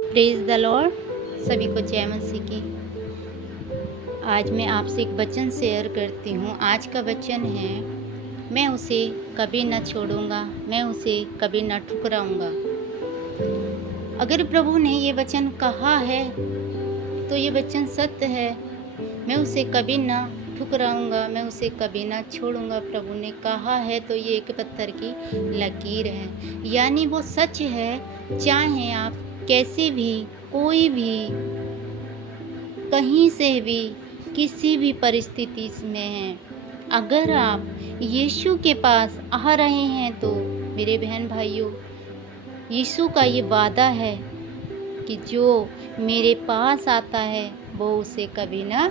Praise the Lord. सभी को जय मसीह की। आज मैं आपसे एक वचन शेयर करती हूँ। आज का वचन है, मैं उसे कभी न छोड़ूँगा, मैं उसे कभी न ठुकराऊँगा। अगर प्रभु ने ये वचन कहा है, तो ये वचन सत्य है। मैं उसे कभी न ठुकराऊँगा, मैं उसे कभी न छोड़ूँगा। प्रभु ने कहा है तो ये एक पत्थर की लकीर है, यानी वो सच है। चाहे आप कैसे भी, कोई भी, कहीं से भी, किसी भी परिस्थिति में हैं, अगर आप यीशु के पास आ रहे हैं तो मेरे बहन भाइयों, यीशु का ये वादा है कि जो मेरे पास आता है वो उसे कभी ना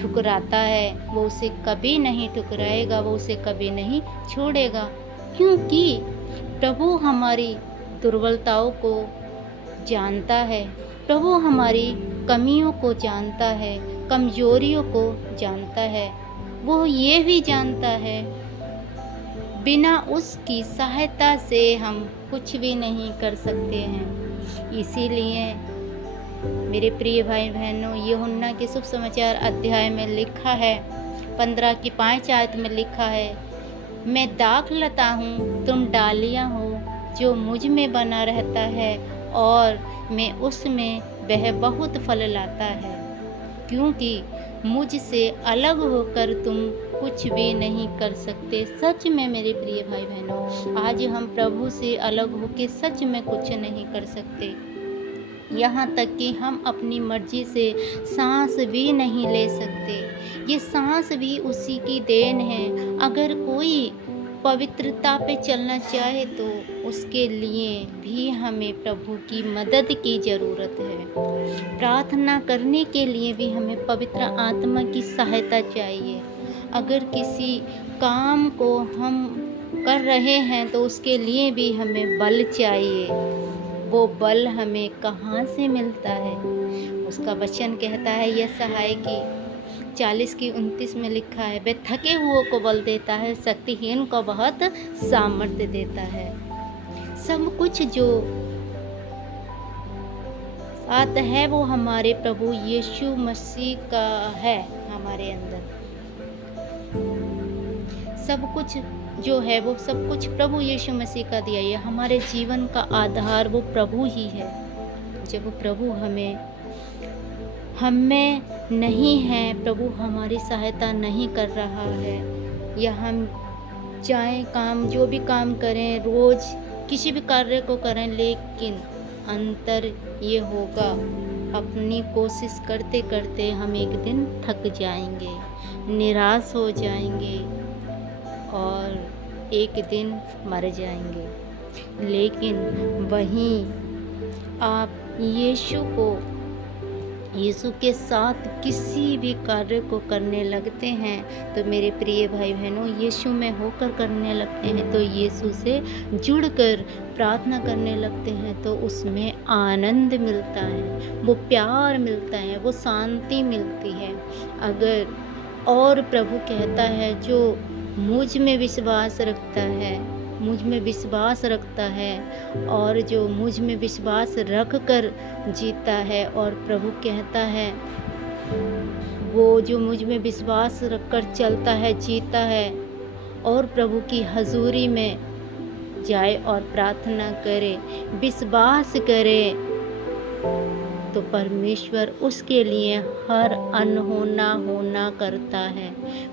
ठुकराता है, वो उसे कभी नहीं ठुकराएगा, वो उसे कभी नहीं छोड़ेगा। क्योंकि प्रभु हमारी दुर्बलताओं को जानता है, प्रभु हमारी कमियों को जानता है, कमजोरियों को जानता है। वो ये भी जानता है बिना उसकी सहायता से हम कुछ भी नहीं कर सकते हैं। इसीलिए मेरे प्रिय भाई बहनों, यूहन्ना के शुभ समाचार अध्याय में लिखा है, 15 की 5 आयत में लिखा है, मैं दाखलता हूँ, तुम डालियाँ हो। जो मुझ में बना रहता है और मैं उसमें, वह बहुत फल लाता है। क्योंकि मुझसे अलग होकर तुम कुछ भी नहीं कर सकते। सच में मेरे प्रिय भाई बहनों, आज हम प्रभु से अलग होकर सच में कुछ नहीं कर सकते। यहाँ तक कि हम अपनी मर्जी से सांस भी नहीं ले सकते। ये सांस भी उसी की देन है। अगर कोई पवित्रता पे चलना चाहे तो उसके लिए भी हमें प्रभु की मदद की ज़रूरत है। प्रार्थना करने के लिए भी हमें पवित्र आत्मा की सहायता चाहिए। अगर किसी काम को हम कर रहे हैं तो उसके लिए भी हमें बल चाहिए। वो बल हमें कहाँ से मिलता है? उसका वचन कहता है, यशायाह की 40 की 29 में लिखा है, वह थके हुओं को बल देता है, शक्तिहीन को बहुत सामर्थ्य देता है। सब कुछ जो साथ है वो हमारे प्रभु यीशु मसीह का है। हमारे अंदर सब कुछ जो है वो सब कुछ प्रभु यीशु मसीह का दिया है। हमारे जीवन का आधार वो प्रभु ही है। जब वो प्रभु हमें नहीं है, प्रभु हमारी सहायता नहीं कर रहा है, या हम चाहे काम जो भी काम करें, रोज़ किसी भी कार्य को करें, लेकिन अंतर ये होगा, अपनी कोशिश करते करते हम एक दिन थक जाएंगे, निराश हो जाएंगे और एक दिन मर जाएंगे। लेकिन वहीं आप यीशु के साथ किसी भी कार्य को करने लगते हैं तो मेरे प्रिय भाई बहनों, यीशु में होकर करने लगते हैं तो यीशु से जुड़कर प्रार्थना करने लगते हैं तो उसमें आनंद मिलता है, वो प्यार मिलता है, वो शांति मिलती है। अगर और प्रभु कहता है, जो मुझ में विश्वास रखता है और जो मुझ में विश्वास रख कर जीता है, और प्रभु कहता है, वो जो मुझ में विश्वास रख कर चलता है, जीता है और प्रभु की हजूरी में जाए और प्रार्थना करे, विश्वास करे, तो परमेश्वर उसके लिए हर अनहोना करता है।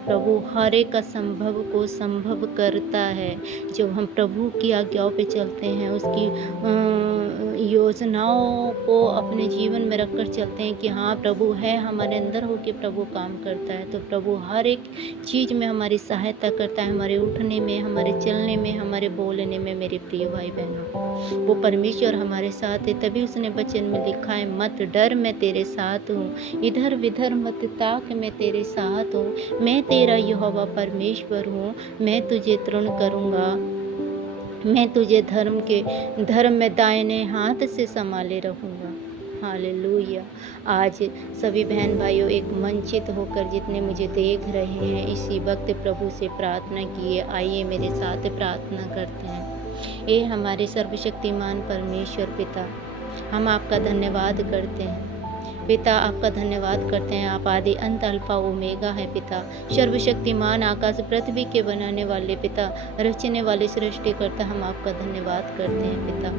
प्रभु हर एक असंभव को संभव करता है। जब हम प्रभु की आज्ञाओं पे चलते हैं, उसकी योजनाओं को अपने जीवन में रखकर चलते हैं कि हाँ प्रभु है हमारे अंदर, हो के प्रभु काम करता है, तो प्रभु हर एक चीज़ में हमारी सहायता करता है, हमारे उठने में, हमारे चलने में, हमारे बोलने में। मेरे प्रिय भाई बहनों, वो परमेश्वर हमारे साथ है। तभी उसने वचन में लिखा है, मत डर, मैं तेरे साथ हूँ, इधर विधर मत ताक, मैं तेरे साथ हूँ, मैं तेरा यहोवा परमेश्वर हूँ, मैं तुझे तृण करूँगा, मैं तुझे धर्म में दाहिने हाथ से संभाले रहूँगा। हालेलुया। आज सभी बहन भाइयों एक मंचित होकर जितने मुझे देख रहे हैं, इसी वक्त प्रभु से प्रार्थना किए, आइए मेरे साथ प्रार्थना करते हैं। ये हमारे सर्वशक्तिमान परमेश्वर पिता, हम आपका धन्यवाद करते हैं पिता, आपका धन्यवाद करते हैं। आप आदि अंत अल्फा ओमेगा है पिता, सर्वशक्तिमान आकाश पृथ्वी के बनाने वाले पिता, रचने वाले सृष्टिकर्ता, हम आपका धन्यवाद करते हैं पिता।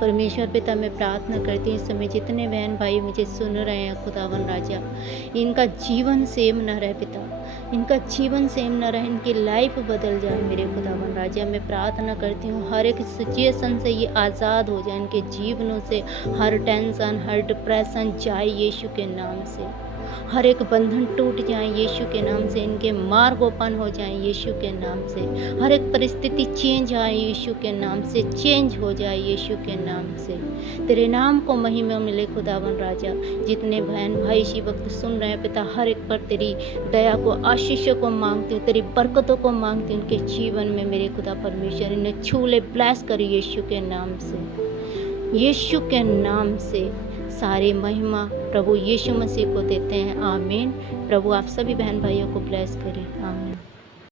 परमेश्वर पिता, मैं प्रार्थना करती हूँ इस समय जितने बहन भाई मुझे सुन रहे हैं खुदावन राजा, इनका जीवन सेम न रहे पिता, इनका जीवन सेम न रहे, इनकी लाइफ बदल जाए मेरे खुदावन राजा। मैं प्रार्थना करती हूँ हर एक सिचुएशन से ये आज़ाद हो जाए, इनके जीवनों से हर टेंशन, हर डिप्रेशन जाए यीशु के नाम से, हर एक बंधन टूट जाए यीशु के नाम से, इनके मार्ग ओपन हो जाए यीशु के नाम से, हर एक परिस्थिति चेंज आए यीशु के नाम से, चेंज हो जाए यीशु के नाम से। तेरे नाम को महिमा मिले खुदावन राजा। जितने बहन भाई इसी वक्त सुन रहे हैं पिता, हर एक पर तेरी दया को, आशीषों को मांगती हूँ, तेरी बरकतों को मांगती हूँ उनके जीवन में मेरे खुदा परमेश्वर। इन्हें छू ले, ब्लेस कर यीशु के नाम से, यीशु के नाम से। सारी महिमा प्रभु यीशु मसीह को देते हैं। आमीन। प्रभु आप सभी बहन भाइयों को ब्लेस करे। आमीन।